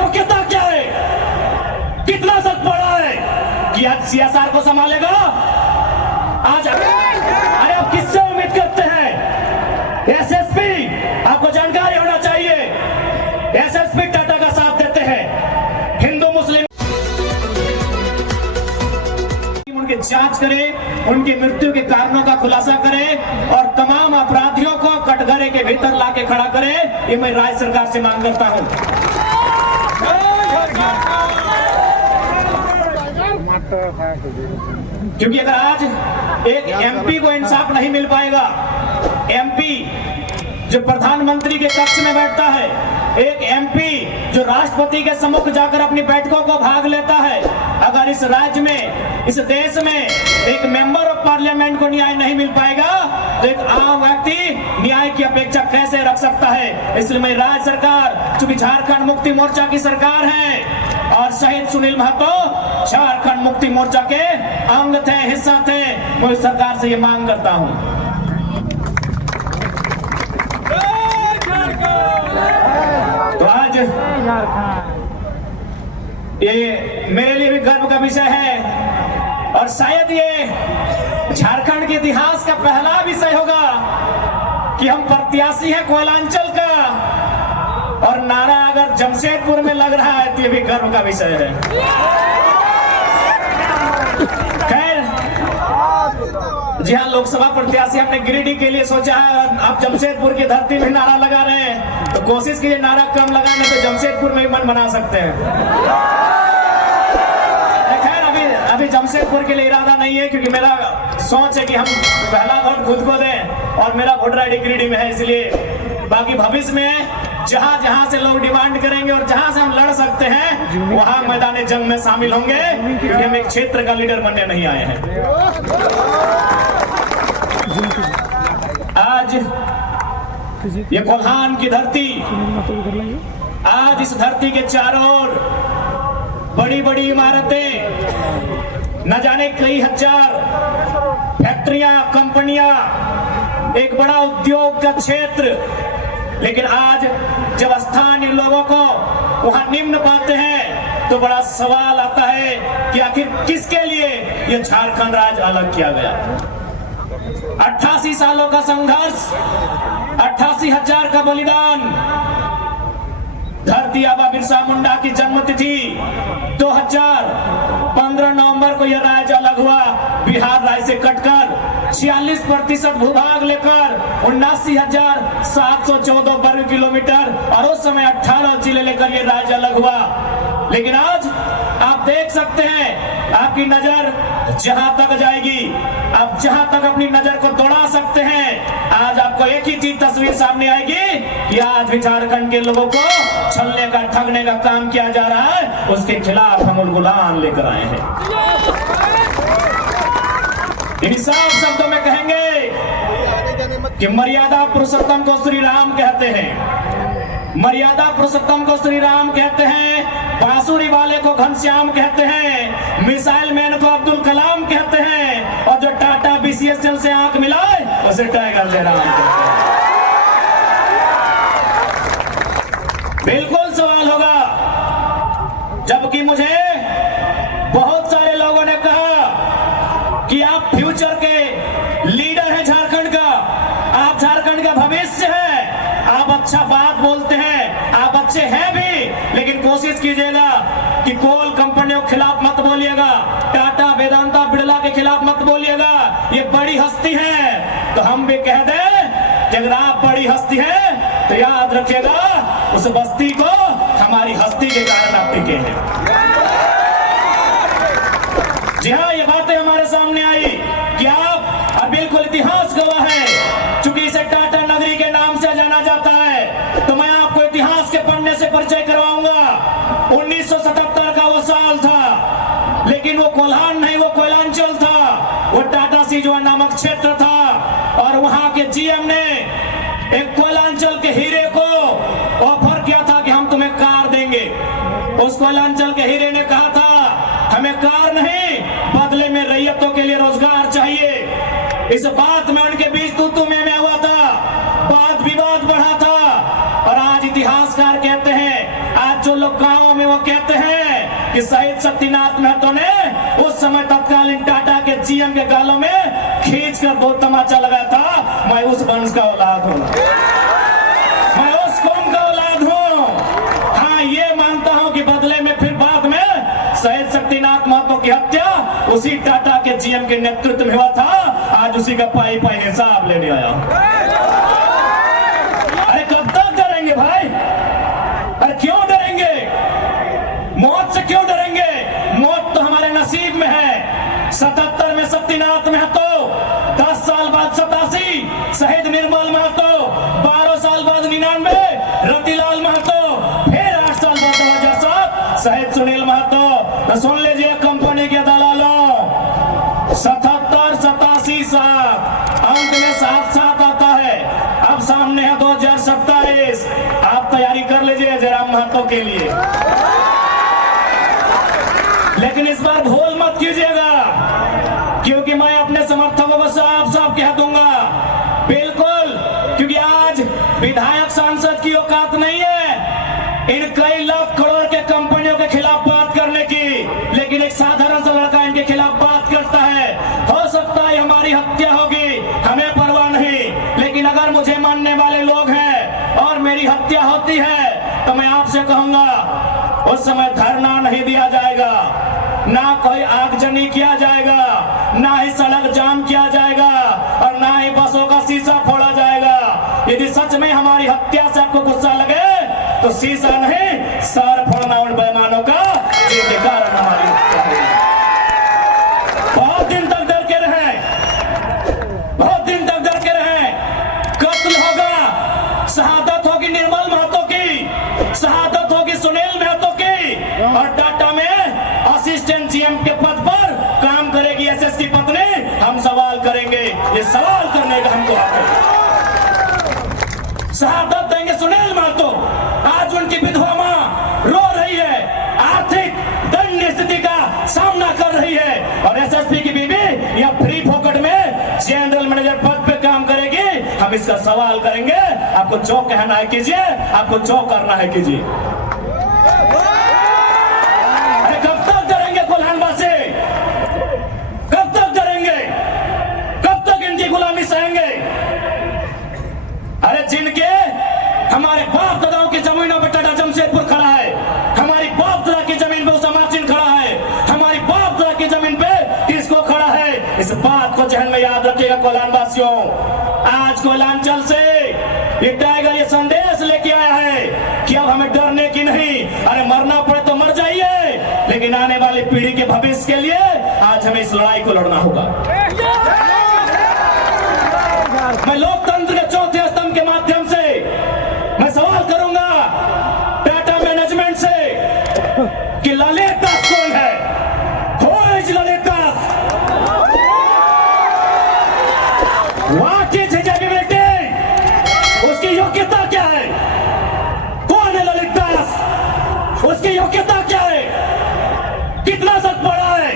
योग्यता क्या है, कितना तक पढ़ा है कि आज सीएसआर को संभालेगा? आज अरे आप किससे उम्मीद करते हैं? एसएसपी, आपको जानकारी होना चाहिए, एसएसपी टाटा का साथ देते हैं। हिंदू मुस्लिम उनकी जांच करे, उनकी मृत्यु के कारणों का खुलासा करे और तमाम अपराधियों को कटघरे के भीतर लाके खड़ा करे। ये मैं राज्य सरकार से मांग करता हूं। क्योंकि अगर आज एक एमपी को इंसाफ नहीं मिल पाएगा, एमपी जो प्रधानमंत्री के कक्ष में बैठता है, एक एमपी जो राष्ट्रपति के सम्मुख जाकर अपनी बैठकों को भाग लेता है, अगर इस राज्य में, इस देश में एक मेंबर ऑफ पार्लियामेंट को न्याय नहीं मिल पाएगा तो एक आम व्यक्ति न्याय की अपेक्षा कैसे रख सकता है? इसलिए मैं राज्य सरकार, चूंकि झारखंड मुक्ति मोर्चा की सरकार है और शहीद सुनील महतो झारखंड मुक्ति मोर्चा के अंग थे, हिस्सा थे, मैं सरकार से ये मांग करता हूं। तो आज ये मेरे लिए भी गर्व का विषय है और शायद ये झारखंड के इतिहास का पहला विषय होगा कि हम प्रत्याशी हैं कोयलांचल का और नारा अगर जमशेदपुर में लग रहा है तो ये भी गर्व का विषय है। खैर, जी हाँ, लोकसभा प्रत्याशी हमने गिरिडीह के लिए सोचा है और आप जमशेदपुर की धरती में नारा लगा रहे हैं, तो कोशिश कीजिए नारा कम लगाने तो जमशेदपुर में ही मन बना सकते हैं। खैर, अभी जमशेदपुर के लिए इरादा नहीं है क्योंकि मेरा सोच है कि हम पहला वोट खुद को दें और मेरा वोटर आई डी गिरिडीह में है, इसलिए बाकी भविष्य में जहां जहां से लोग डिमांड करेंगे और जहां से हम लड़ सकते हैं वहां मैदान जंग में शामिल होंगे, क्योंकि हम एक क्षेत्र का लीडर बनने नहीं आए हैं। आज ये कोल्हान की धरती, आज इस धरती के चारों ओर बड़ी बड़ी इमारतें, न जाने कई हजार फैक्ट्रियां, कंपनियां, एक बड़ा उद्योग का क्षेत्र, लेकिन आज जब स्थानीय लोगों को वहां निम्न पाते हैं तो बड़ा सवाल आता है कि आखिर किसके लिए यह झारखंड राज्य अलग किया गया। 88 सालों का संघर्ष, 88,000 का बलिदान, धरती आबा बिरसा मुंडा की जन्मतिथि 2015 नवंबर को यह राज्य अलग हुआ, बिहार राज्य से कटकर 46% भूभाग लेकर 79,714 वर्ग किलोमीटर और उस समय 18 जिले लेकर यह राज्य अलग हुआ। लेकिन आज आप देख सकते हैं, आपकी नजर जहां तक जाएगी, आप जहां तक अपनी नजर को दौड़ा सकते हैं, आज आपको एक ही चीज तस्वीर सामने आएगी कि आज भी झारखंड के लोगों को छलने का, ठगने का काम किया जा रहा है, उसके खिलाफ हम उलगुलान लेकर आए हैं। इन साफ शब्दों में कहेंगे कि मर्यादा पुरुषोत्तम को श्री राम कहते हैं, मर्यादा पुरुषोत्तम को श्री राम कहते हैं, बांसुरी वाले को घनश्याम कहते हैं, मिसाइल मैन को अब्दुल कलाम कहते हैं और जो टाटा बीसीएसएल से आंख मिलाए उसे टाइगर जयराम कहते हैं। बिल्कुल सवाल होगा, जबकि मुझे बहुत सारे लोगों ने कहा कि आप फ्यूचर के लीडर हैं झारखंड का, आप झारखंड का भविष्य है, आप अच्छा बात बोलते हैं, आप अच्छे हैं भी, लेकिन कोशिश कीजिएगा कि कोल कंपनियों के खिलाफ मत बोलिएगा, टाटा, वेदांता, बिड़ला के खिलाफ मत बोलिएगा, ये बड़ी हस्ती है। तो हम भी कह दें कि अगर आप बड़ी हस्ती है तो याद रखिएगा उस बस्ती को हमारी हस्ती के कारण आप टिके हैं। जी हाँ, ये बातें हमारे सामने आई कि आप, और बिल्कुल इतिहास गवाह है, चूंकि इसे टाटा नगरी के नाम से जाना जाता है, तो मैं आपको इतिहास के पढ़ने से परिचय करवाऊंगा। 1977 का वो साल था, लेकिन वो कोल्हान नहीं, वो कोयलांचल था, वो टाटा सिजवा नामक क्षेत्र था और वहां के जीएम ने एक कोयलांचल के हीरे को ऑफर किया था कि हम तुम्हें कार देंगे। उस कोयलांचल के हीरे ने कहा था हमें कार नहीं, बदले में रैयतों के लिए रोजगार चाहिए। इस बात में उनके बीच तू मैं हुआ था, वाद विवाद बढ़ा था और आज इतिहासकार कहते हैं आज जो लोग गांव में वो कहते हैं कि शहीद शक्तिनाथ महतो ने उस समय तत्कालीन टाटा के जीएम के गालों में खींच कर दो तमाचा लगाया था, मैं उस वंश का औलाद हूं, मैं उस कौम का औलाद हूं। हाँ, ये मानता हूं कि बदले में फिर बाद में शहीद शक्तिनाथ महतो की हत्या उसी टाटा के जीएम के नेतृत्व में हुआ था। आज उसी का पाई पाई हिसाब लेने आया। अरे कब तक डरेंगे भाई? अरे क्यों डरेंगे? मौत से क्यों डरेंगे? मौत तो हमारे नसीब में है। 77 में शक्तिनाथ महतो, 10 साल बाद 87 शहीद निर्मल महतो, 12 साल बाद 99 रतिलाल महतो, फिर 8 साल बाद 2007 शहीद सुनील महतो। तो सुन लीजिए कंपनी के दलालों, 77, 87, 7 अंक में 7 आता है। अब सामने है 2027। आप तैयारी कर लीजिए जयराम महतो के लिए, लेकिन इस बार भूल मत कीजिएगा, क्योंकि मैं अपने समर्थकों को साफ साफ कह दूंगा, बिल्कुल, क्योंकि आज विधायक सांसद की औकात नहीं है इन कई लाख करोड़ के कंपनियों के खिलाफ बात करने की, लेकिन एक साधारण सा लड़का इनके खिलाफ बात करता है। हो सकता है हमारी हत्या होगी, हमें परवाह नहीं, लेकिन अगर मुझे मानने वाले लोग हैं और मेरी हत्या होती है तो मैं आपसे कहूंगा उस समय धरना नहीं दिया जाएगा, ना कोई आगजनी किया जाएगा, ना ही सड़क जाम किया जाएगा और ना ही बसों का शीशा फोड़ा जाएगा। यदि सच में हमारी हत्या से आपको गुस्सा लगे तो शीशा नहीं, सर फोड़ना उन बेईमानों का, जिनके कारण हमारी हत्या हुई। बहुत दिन तक डर के रहे, बहुत दिन तक डर के रहे। कत्ल होगा, शहादत होगी निर्मल महतो की, शहादत होगी सुनील महतो की, और टाटा में असिस्टेंट जीएम के पद पर काम करेगी एसएस की पत्नी। हम सवाल करेंगे, ये सवाल करने का हमको हक है। शहादत देंगे सुनील महतो। आज उनकी विधवा मां रो रही है, आर्थिक दयनीय स्थिति का सामना कर रही है, और एसएसपी की बीवी या फ्री फोकट में जनरल मैनेजर पद पे काम करेगी। हम इसका सवाल करेंगे। आपको जो कहना है कीजिए, आपको जो करना है कीजिए। अरे कब तक डरेंगे कोल्हानवा से? कब तक डरेंगे? कब तक इनकी गुलामी सहेंगे? अरे जिनके हमारे बाप दादाओं की जमीनों पे टाटा जमशेदपुर खड़ा है, हमारी बाप दादा की जमीन पे उसामा चीन खड़ा है, हमारी बाप दादा की जमीन पे किसको खड़ा है, इस बात को जहन में याद रखिएगा कोल्हान वासियों। आज कोयलांचल से ये टाइगर ये संदेश लेके आया है कि अब हमें डरने की नहीं, अरे मरना पड़े तो मर जाइए, लेकिन आने वाली पीढ़ी के भविष्य के लिए आज हमें इस लड़ाई को लड़ना होगा। मैं लोकतंत्र के चौथे स्तंभ के माध्यम से मैं सवाल करूंगा टाटा मैनेजमेंट से कि ललित दास कौन है? Who is Lalit Das? What is his ability? उसकी योग्यता क्या है? कौन है ललित दास? उसकी योग्यता क्या है? कितना तक पढ़ा है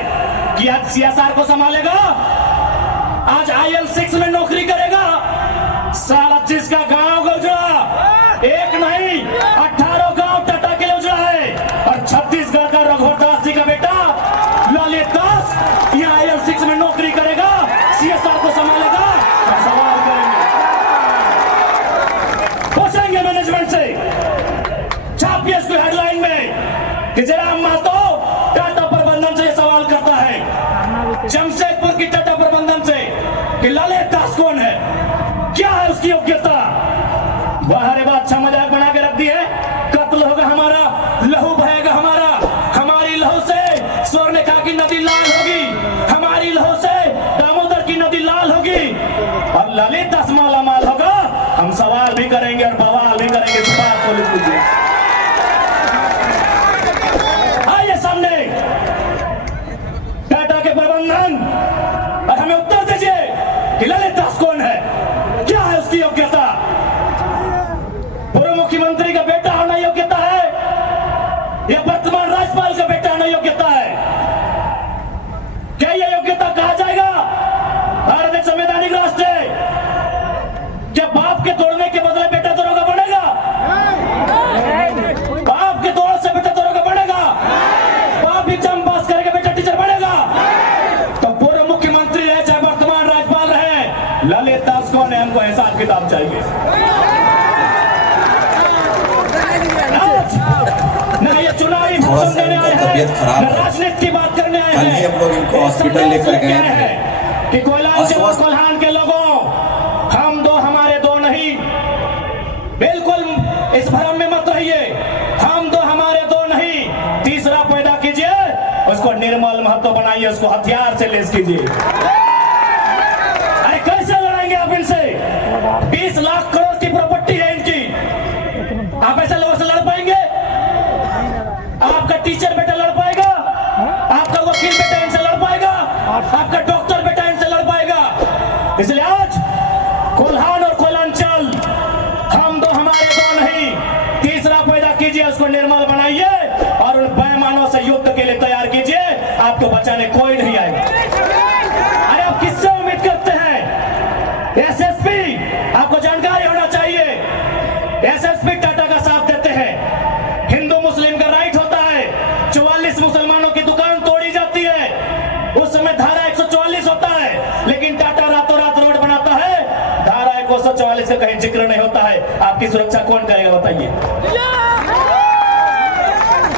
कि आज सीएसआर को संभालेगा? आज IL6 में नौकरी करेगा? 27 का गांव उजड़ा, एक नहीं 18 गांव टाटा के लिए उजड़ा है, और छत्तीसगढ़ का रघुवर दास जी का बेटा ललित दास यहाँ IL6 में नौकरी करेगा, सीएसआर को संभालेगा। हम सवाल करेंगे, पूछेंगे मैनेजमेंट से, छापिए इसको हेडलाइन में कि जयराम महतो टाटा प्रबंधन से सवाल करता है, जमशेदपुर की टाटा प्रबंधन से कि ललित दास कौन है, क्या है उसकी योग्यता, ना ये चुनावी भाषण देने आए हैं, ना राजनीति की बात करने आए हैं। हम लोग इनको हॉस्पिटल लेकर गए हैं कि कोल्हान के लोगों, हम दो हमारे दो नहीं, बिल्कुल इस भ्रम में मत रहिए। हम दो हमारे दो नहीं, तीसरा पैदा कीजिए, उसको निर्मल महतो बनाइए, उसको हथियार से लेस कीजिए। अरे कैसे लड़ाएंगे आप इनसे? 20 लाख करोड़ की प्रॉपर्टी है इनकी, आप ऐसे लोगों से लड़ पाएंगे? आपका टीचर बेटा लड़ पाएगा? आपका वकील बेटा इनसे लड़ पाएगा? आपका डॉक्टर बेटा इनसे लड़ पाएगा? इसलिए आज कोल्हान और कोयलांचल, हम दो हमारे दो नहीं, तीसरा पैदा कीजिए, उसको निर्मल बनाइए और उन बेईमानों से युद्ध के लिए तैयार कीजिए। आपको बचाने कोई नहीं आएगा। अरे आप किससे उम्मीद करते हैं? एसएसपी, आपको जानकारी होना चाहिए, एसएसपी टाटा का साथ देते हैं। हिंदू मुस्लिम का राइट होता है, 44 मुसलमानों की दुकान तोड़ी जाती है, उस समय धारा 144 होता है, लेकिन टाटा रातों रात रोड बनाता है, धारा 144 का कहीं जिक्र नहीं होता है। आपकी सुरक्षा कौन करेगा बताइए?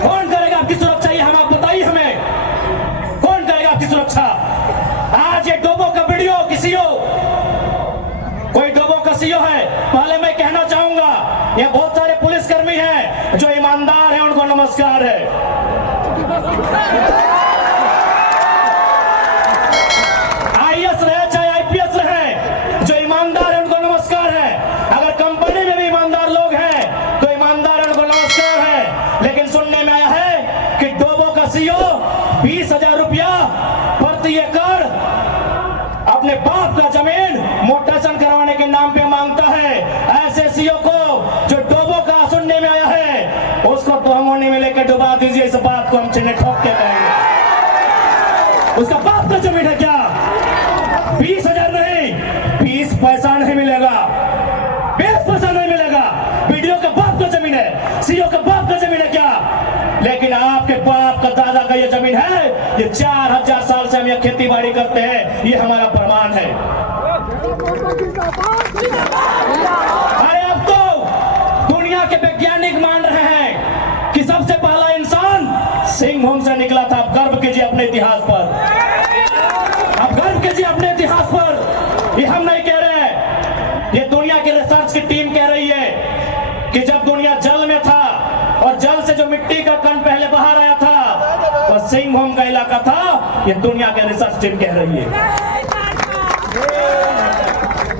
कौन करेगा आपकी सुरक्षा? ये हम आप बताइए हमें, कौन करेगा आपकी सुरक्षा? आज ये डोबो का वीडियो किसी हो, कोई डोबो का सीओ है, पहले मैं कहना चाहूंगा, ये बहुत सारे पुलिसकर्मी हैं जो ईमानदार हैं, उनको नमस्कार है। आईएएस रहे चाहे आईपीएस रहे, जो ईमानदार है उनको नमस्कार है। अगर कंपनी में भी ईमानदार लोग हैं तो ईमानदार है, उनको नमस्कार है। लेकिन सुनने में आया है कि डोबो का सीओ 20,000 रुपया प्रति एकड़ अपने बाप का जमीन मोटेशन करवाने के नाम पे मांगता है। ऐसे सीओ को जो डोबो का सुनने में आया है, उसको तोहमोनी में लेकर डुबा दीजिए। इस बात को हम चिन्ह ठोक के कहेंगे, उसका बाप का जमीन है क्या? 20,000 नहीं, 20 पैसा नहीं मिलेगा, 20 पैसा नहीं मिलेगा। वीडियो का बाप का जमीन है, सीओ का बाप का जमीन है क्या? लेकिन आपके बाप का दादा का ये जमीन है, ये 4000 साल से हम ये खेती बाड़ी करते हैं, ये हमारा प्रमाण है। अरे अब तो दुनिया के वैज्ञानिक मान रहे हैं कि सबसे पहला इंसान सिंहभूम से निकला था। आप गर्व कीजिए अपने इतिहास पर, आप गर्व कीजिए अपने इतिहास पर। ये हम नहीं कह रहे हैं, ये दुनिया की रिसर्च की टीम कह रही है कि जब दुनिया जल में था और जल से जो मिट्टी का कण पहले बाहर आया था, वह सिंहभूम का इलाका था। ये दुनिया की रिसर्च टीम कह रही है।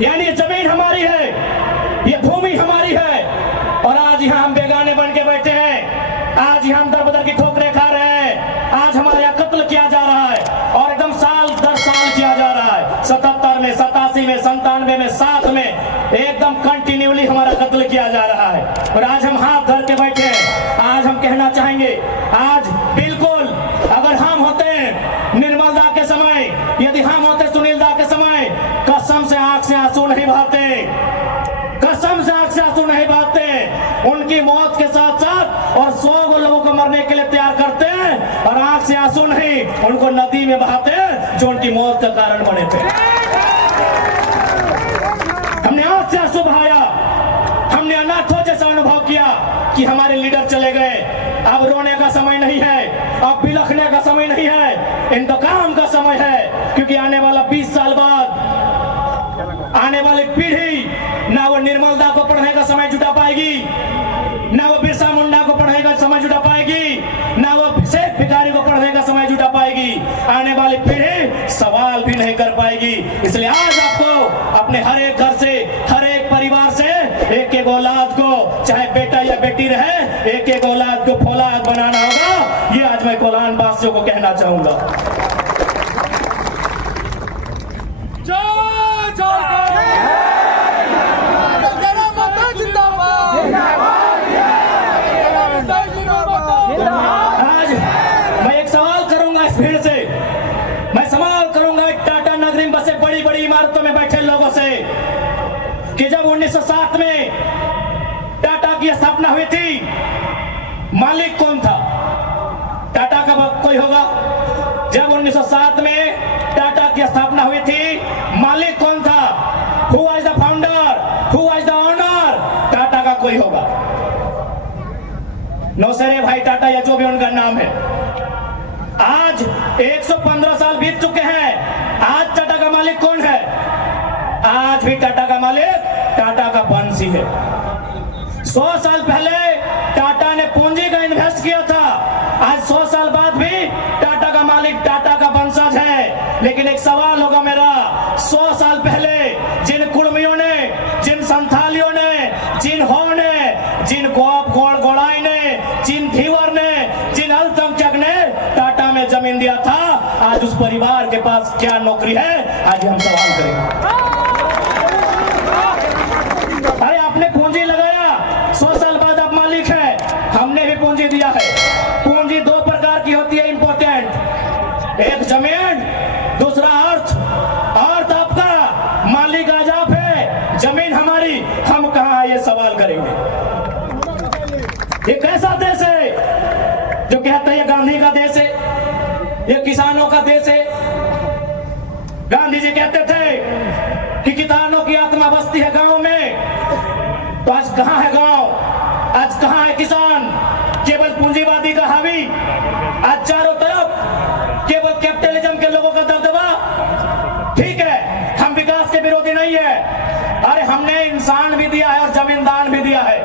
यानी ये जमीन हमारी है, ये भूमि हमारी है, और आज यहाँ हम बेगाने बन के बैठे हैं। आज यहाँ हम दर बदर की ठोकरें खा रहे हैं। आज हमारे यहाँ कत्ल किया जा रहा है, और एकदम साल दर साल किया जा रहा है। 77 में, 87 में, 97 में, 7 में, एकदम कंटिन्यूली हमारा कत्ल किया जा रहा है। और आज हम हाथ धर के बैठे हैं। आज हम कहना चाहेंगे, आज बिल्कुल अगर हम होते निर्मल दा के समय, यदि हम होते सुनील दा के समय, कसम से आंख से आंसू नहीं बहाते, कसम से आंख से आंसू नहीं बहाते। उनकी मौत के साथ साथ और 100 लोगों को मरने के लिए तैयार करते हैं, और आंख से आंसू नहीं, उनको नदी में बहाते हैं जो उनकी मौत का कारण बने थे। हमने आंख से आंसू बहाया, हमने अनाथों जैसा अनुभव किया कि हमारे लीडर चले गए। अब रोने का समय नहीं है, अब बिलखने का समय नहीं है, इंतकाम का समय है। क्योंकि आने वाला 20 साल बाद आने वाली पीढ़ी ना वो निर्मल दा को पढ़ने का समय जुटा पाएगी, ना वो बिरसा मुंडा को पढ़ने का समय जुटा पाएगी, ना वो शेख भिखारी को पढ़ने का समय जुटा पाएगी। आने वाली पीढ़ी सवाल भी नहीं कर पाएगी। इसलिए आज आपको अपने हर एक घर से, हर एक परिवार से एक एक औलाद को, चाहे बेटा या बेटी रहे, एक एक औलाद को फौलाद बनाना होगा। ये आज मैं कोल्हान वासियों को कहना चाहूंगा। आज मैं एक सवाल करूंगा इस भीड़ से, मैं सवाल करूंगा टाटा नगरी में बसे बड़ी बड़ी इमारतों में बैठे लोगों से कि जब 1907 में टाटा की स्थापना हुई थी, मालिक कौन था? टाटा का कोई होगा? जब 1907 में टाटा की स्थापना हुई थी, मालिक कौन था? Who was the founder? Who was the owner? Tata का कोई होगा? नौसेरे भाई टाटा या जो भी उनका नाम है। आज 115 साल बीत चुके हैं। आज टाटा का मालिक कौन है? आज भी टाटा का मालिक टाटा का वंश ही है। 100 साल पहले टाटा ने पूंजी का इन्वेस्ट किया था। आज 100 साल बाद भी टाटा का मालिक टाटा का वंशज है। लेकिन एक सवाल होगा मेरा, 100 साल पहले जिन कुड़मियों ने, जिन संथालियों ने, जिन हो ने, जिन गोड़ाई ने, जिन धीवर ने, जिन अल्पसंख्यक ने टाटा में जमीन दिया था, आज उस परिवार के पास क्या नौकरी है? आज हम सवाल करेंगे। अरे आपने पूंजी लगाया, 100 साल बाद आप मालिक है। हमने भी पूंजी दिया है। पूंजी दो प्रकार की होती है इंपॉर्टेंट, एक जमीन, दूसरा अर्थ। अर्थ आपका, मालिक आज आप है, जमीन हमारी, हम कहां है ये सवाल करेंगे। ये कैसा देश है जो कहते हैं ये गांधी का देश है, ये किसानों का देश है? गांधी जी कहते थे कि किसानों की आत्मा बसती है गांव में। तो आज कहां है गांव? आज कहां है किसान? केवल पूंजीवादी का हावी, आज चारों तरफ केवल कैपिटलिज्म के लोगों का दबदबा। ठीक है, हम विकास के विरोधी नहीं है। अरे हमने इंसान भी दिया है और जमींदान भी दिया है।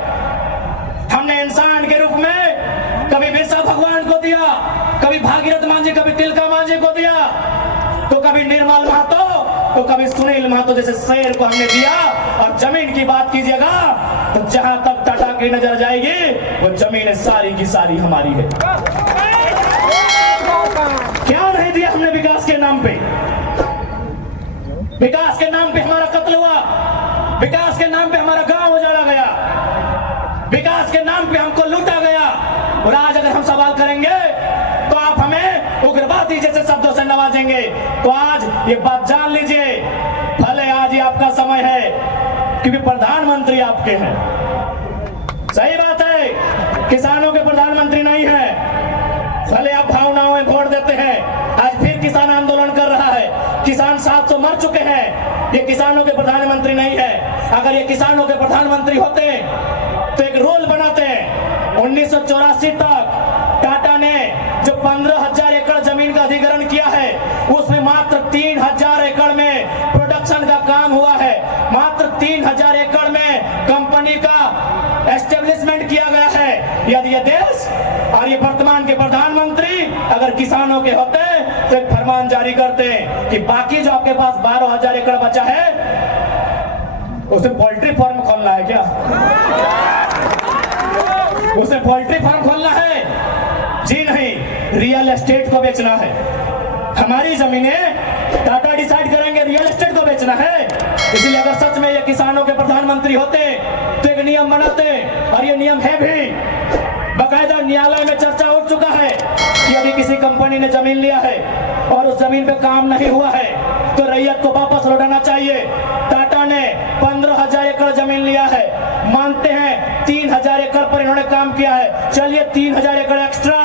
हमने इंसान के रूप में कभी बिरसा भगवान को दिया, कभी भागीरथ मांझी, कभी तिलका मांझी को दिया, तो कभी निर्मल महतो, तो कभी सुनील महतो जैसे शेर को हमने दिया। और जमीन की बात कीजिएगा तो जहां तक टाटा की नजर जाएगी वो जमीन सारी की सारी हमारी है। क्या नहीं दिया हमने विकास के नाम पे? विकास के नाम पे हमारा कत्ल हुआ, विकास के नाम पे हमारा गांव उजाड़ा गया, विकास के नाम पे हमको लूटा गया। और आज अगर हम सवाल करेंगे तो आप हमें उग्रवादी जैसे शब्दों से नवाजेंगे। तो आज ये बात जान लीजिए, भले आज ही आपका समय है क्योंकि प्रधानमंत्री आपके हैं। सही बात है, किसानों के प्रधानमंत्री नहीं है। भले आप भावनाओं में वोट देते हैं, आज फिर किसान आंदोलन कर रहा है। किसान 700 मर चुके हैं, ये किसानों के प्रधानमंत्री नहीं है। अगर ये किसानों के प्रधानमंत्री होते तो एक रूल बनाते हैं। 1984 तक टाटा ने जो 15,000 एकड़ जमीन का अधिग्रहण किया है, उसमें मात्र 3,000 एकड़ में प्रोडक्शन का काम हुआ है। मात्र 3,000 एकड़ में कंपनी का एस्टेब्लिशमेंट किया गया है। यदि ये देश और ये वर्तमान के प्रधानमंत्री अगर किसानों के होते तो एक फरमान जारी करते कि बाकी जो आपके पास 12,000 एकड़ बचा है उसे पोल्ट्री फार्म खोलना है क्या? उसे पोल्ट्री फार्म खोलना है? जी नहीं, रियल एस्टेट को बेचना है। हमारी जमीनें टाटा डिसाइड करेंगे रियल एस्टेट को बेचना है। इसलिए अगर सच में ये किसानों के प्रधानमंत्री होते तो एक नियम बनाते, और ये नियम है भी, बकायदा न्यायालय में चर्चा उठ चुका है कि यदि किसी कंपनी ने जमीन लिया है और उस जमीन पे काम नहीं हुआ है तो रैयत को वापस लौटाना चाहिए। टाटा ने 15,000 एकड़ जमीन लिया है, मानते हैं 3,000 एकड़ पर इन्होंने काम किया है, चलिए 3,000 एकड़ एक्स्ट्रा,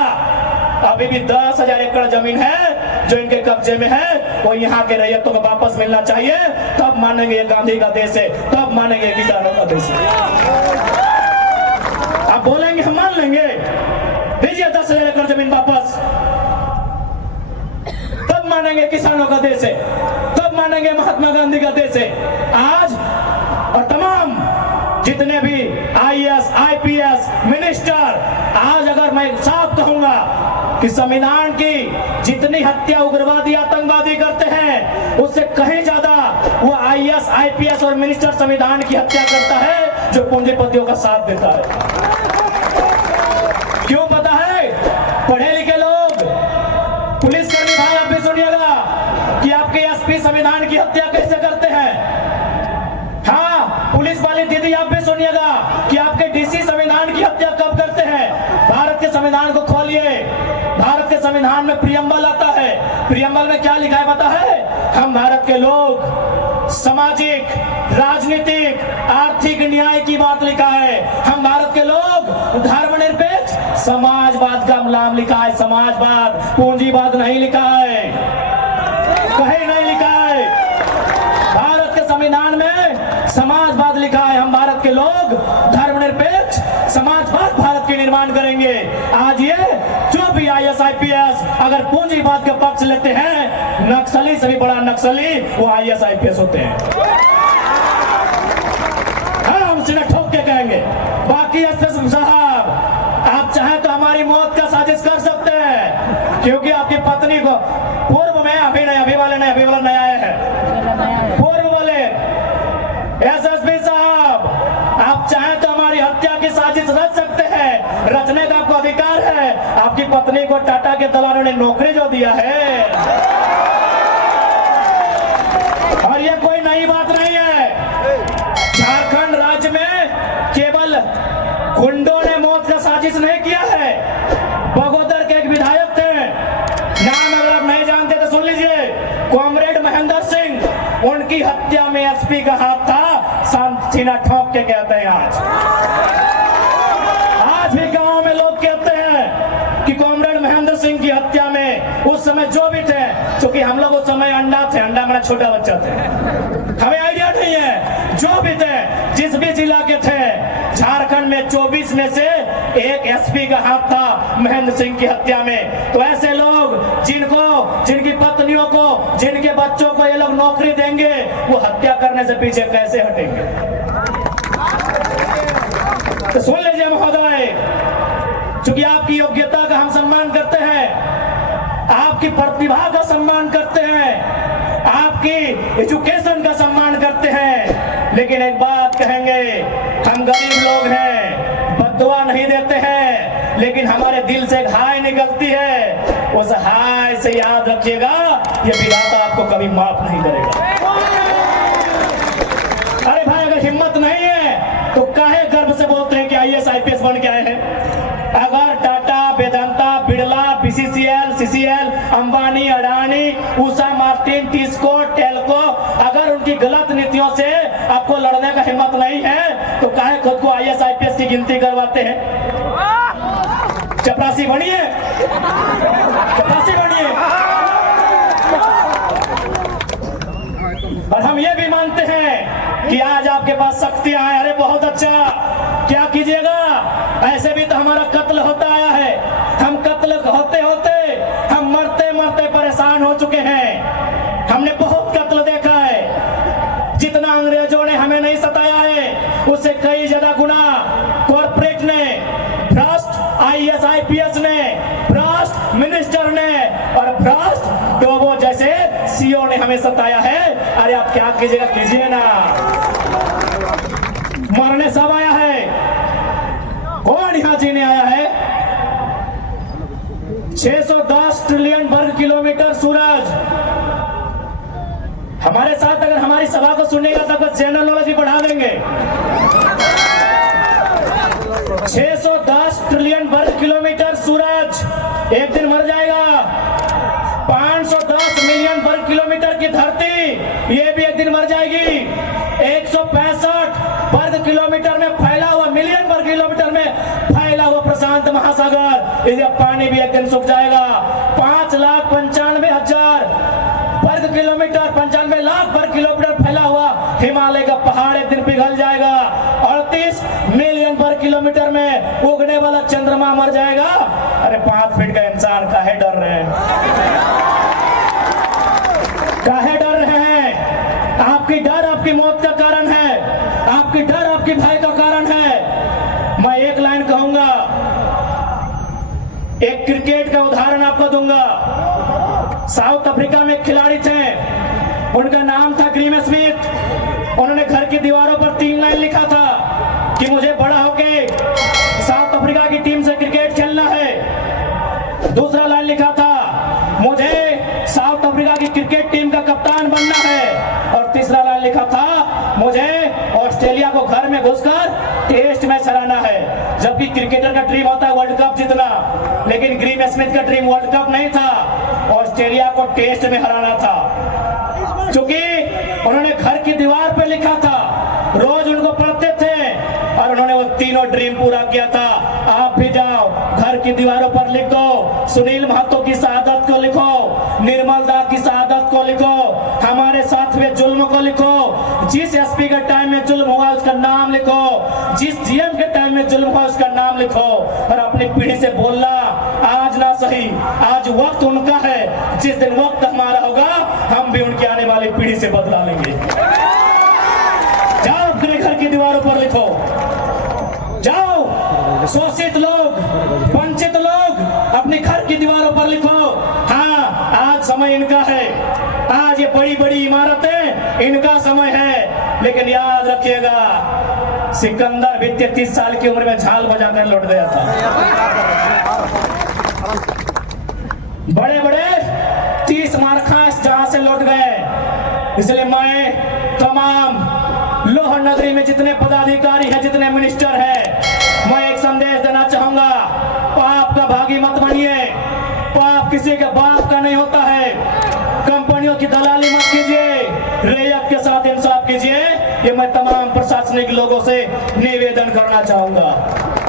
अभी भी 10,000 एकड़ जमीन है जो इनके कब्जे में है, वो यहाँ के रैयतों को वापस मिलना चाहिए। तब मानेंगे ये गांधी का देश है, तब मानेंगे किसानों का देश है। आप बोलेंगे हम मान लेंगे, दीजिए 10,000 एकड़ जमीन वापस, तब मानेंगे किसानों का देश है, तब मानेंगे महात्मा गांधी का देश है। आज और तमाम जितने भी IAS, IPS, मिनिस्टर, आज अगर मैं साफ कहूंगा कि संविधान की जितनी हत्या उग्रवादी आतंकवादी करते हैं उससे कहीं ज्यादा वो IAS, IPS और मिनिस्टर संविधान की हत्या करता है जो पूंजीपतियों का साथ देता है। क्यों पता है? पढ़े लिखे लोग, पुलिसकर्मी भाई आप भी सुनिएगा कि आपके SP संविधान की हत्या कैसे करते हैं। हाँ, पुलिस वाली दीदी आप भी सुनिएगा कि आपके DC संविधान की हत्या कब करते हैं। भारत के संविधान को खोलिए, भारत के संविधान में प्रियम्बल आता है। प्रियम्बल में क्या लिखा है पता है? हम भारत के लोग सामाजिक, राजनीतिक, आर्थिक न्याय की बात लिखा है। हम भारत के लोग धर्मनिरपेक्ष समाजवाद का नाम लिखा है। समाजवाद, पूंजीवाद नहीं लिखा है, कहीं नहीं लिखा है। भारत के संविधान में समाजवाद लिखा है। हम भारत के लोग धर्मनिरपेक्ष समाजवाद भारत के निर्माण सम्मान करेंगे। आज ये जो भी IAS IPS अगर पूंजीवाद के पक्ष लेते हैं, नक्सली से भी बड़ा नक्सली वो IAS IPS होते हैं। हाँ, हम सीना ठोक के कहेंगे। बाकी एसपी साहब, आप चाहें तो हमारी मौत का साजिश कर सकते हैं, क्योंकि आपकी पत्नी को पूर्व में अभी वाला नया आया है, पूर्व वाले एसएसपी साहब, आप चाहें तो हमारी हत्या की साजिश रच सकते हैं, रचने का आपको अधिकार है। आपकी पत्नी को टाटा के दलालों ने नौकरी जो दिया है, और ये कोई नई बात नहीं है। झारखंड राज्य में केवल गुंडों ने मौत का साजिश नहीं किया है। बगोदर के एक विधायक थे, नाम अगर आप नहीं जानते तो सुन लीजिए, कॉमरेड महेंद्र सिंह, उनकी हत्या में एसपी का हाथ था। सीना ठोक के कहते हैं आज भी गांव में लोग कहते हैं कि कॉमरेड महेंद्र सिंह की हत्या में उस समय जो भी थे, क्योंकि हम लोग उस समय अंडा मेरा छोटा बच्चा थे, हमें आइडिया नहीं है, जो भी थे, जिस भी जिला के थे, झारखंड में 24 में से एक एसपी का हाथ था महेंद्र सिंह की हत्या में। तो ऐसे लोग जिनकी पत्नियों को, जिनके बच्चों को ये लोग नौकरी देंगे, वो हत्या करने से पीछे कैसे हटेंगे? तो सुन लीजिए महोदय, क्योंकि आपकी योग्यता का हम सम्मान करते हैं, आपकी प्रतिभा का सम्मान करते हैं, आपकी एजुकेशन का सम्मान करते हैं, लेकिन एक बात कहेंगे, हम गरीब लोग हैं, बद्दुआ नहीं देते हैं, लेकिन हमारे दिल से एक हाय निकलती है, उस हाय से याद रखिएगा, ये विधाता आपको कभी माफ नहीं करेगा। अरे भाई, अगर हिम्मत नहीं है तो काहे गर्व से बोलते हैं कि IAS IPS बन के आए हैं? अगर Tata, Vedanta, Birla, BCCL, CCL, Ambani, Adani, Usha Martin, TISCO, Telco, अगर उनकी गलत नीतियों से आपको लड़ने का हिम्मत नहीं है तो काहे खुद को IAS IPS की गिनती करवाते हैं? चपरासी बनिए, चपरासी बनिए। और हम ये भी मानते हैं कि आज आपके पास शक्तियां हैं। अरे बहुत अच्छा, क्या कीजिएगा? ऐसे भी तो हमारा कत्ल होता आया है, हम कत्ल होते होते हम मरते मरते परेशान हो चुके हैं। हमने बहुत कत्ल देखा है, जितना अंग्रेजों ने हमें नहीं सताया है उससे कई ज्यादा गुना कॉर्पोरेट ने, भ्रष्ट IAS IPS ने, भ्रष्ट मिनिस्टर ने और भ्रष्ट डोबो जैसे CEO ने हमें सताया है। अरे आप क्या कीजिएगा, कीजिए ना। मरने सब आया है, कौन यहाँ जीने आया है? 610 ट्रिलियन वर्ग किलोमीटर सूरज। हमारे साथ अगर हमारी सभा को सुनेगा तो कुछ जनरल नॉलेज भी बढ़ा देंगे। 610 ट्रिलियन वर्ग किलोमीटर सूरज एक दिन मर जाएगा। 510 मिलियन वर्ग किलोमीटर की धरती, ये भी एक दिन मर जाएगी। 165 वर्ग किलोमीटर में फैला हुआ, मिलियन वर्ग किलोमीटर में फैला हुआ प्रशांत महासागर, इसका पानी भी एक दिन सूख जाएगा। 5,95,000 वर्ग किलोमीटर, 95 लाख वर्ग किलोमीटर फैला हुआ हिमालय का पहाड़ एक दिन पिघल जाएगा। 38 मिलियन वर्ग किलोमीटर में उगने वाला चंद्रमा मर जाएगा। अरे 5 फीट का इंसान काहे डर रहे हैं? काहे डर रहे हैं? आपकी डर आपकी मौत का कारण है, आपकी डर आपकी भय का कारण है। मैं एक लाइन कहूंगा, एक क्रिकेट का उदाहरण आपको दूंगा। साउथ अफ्रीका में एक खिलाड़ी थे, उनका नाम था ग्रीम स्मिथ। उन्होंने घर की दीवारों पर 3 लाइन लिखा था कि मुझे बड़ा होके साउथ अफ्रीका की टीम से क्रिकेट खेलना है। दूसरा लाइन लिखा था, मुझे साउथ अफ्रीका की क्रिकेट टीम का कप्तान बनना है। और तीसरा लाइन लिखा था, मुझे ऑस्ट्रेलिया को घर में घुसकर टेस्ट मैच हराना है। जबकि क्रिकेटर का ड्रीम होता है वर्ल्ड कप जीतना, लेकिन ग्रीम स्मिथ का ड्रीम वर्ल्ड कप नहीं था, ऑस्ट्रेलिया को टेस्ट में हराना था। क्योंकि उन्होंने घर की दीवार पर लिखा था, रोज उनको पढ़ते थे और उन्होंने वो तीनों ड्रीम पूरा किया था। आप भी जाओ, घर की दीवारों पर लिख दो, सुनील महतो की शहादत को लिखो, निर्मल दा की शहादत को लिखो, हमारे साथ में जुल्म को लिखो, जिस एसपी के टाइम में जुल्म हुआ उसका नाम लिखो, जिस GM के टाइम में जुल्म हुआ उसका नाम नाम लिखो और अपनी पीढ़ी से बोलना, आज ना सही, आज वक्त उनका है, जिस दिन वक्त हमारा होगा हम भी उनकी आने वाली पीढ़ी से बदला लेंगे। जाओ अपने घर की दीवारों पर लिखो, जाओ शोषित लोग, वंचित लोग अपने घर की दीवारों पर लिखो, हाँ आज समय इनका है, आज ये बड़ी बड़ी इमारतें इनका समय है। लेकिन याद रखिएगा, सिकंदर भी 33 साल की उम्र में झाल बजाकर लौट गया था। बड़े बड़े 30 मार्खास जहां से लौट गए। इसलिए मैं तमाम लोहर नगरी में जितने पदाधिकारी हैं, जितने मिनिस्टर हैं, मैं एक संदेश देना चाहूंगा, पाप का भागी मत बनिए। पाप किसी के बाप का नहीं होता है। कंपनियों की दलाली मत कीजिए, रैयत के साथ इंसाफ कीजिए। ये मैं तमाम प्रशासनिक लोगों से निवेदन करना चाहूंगा।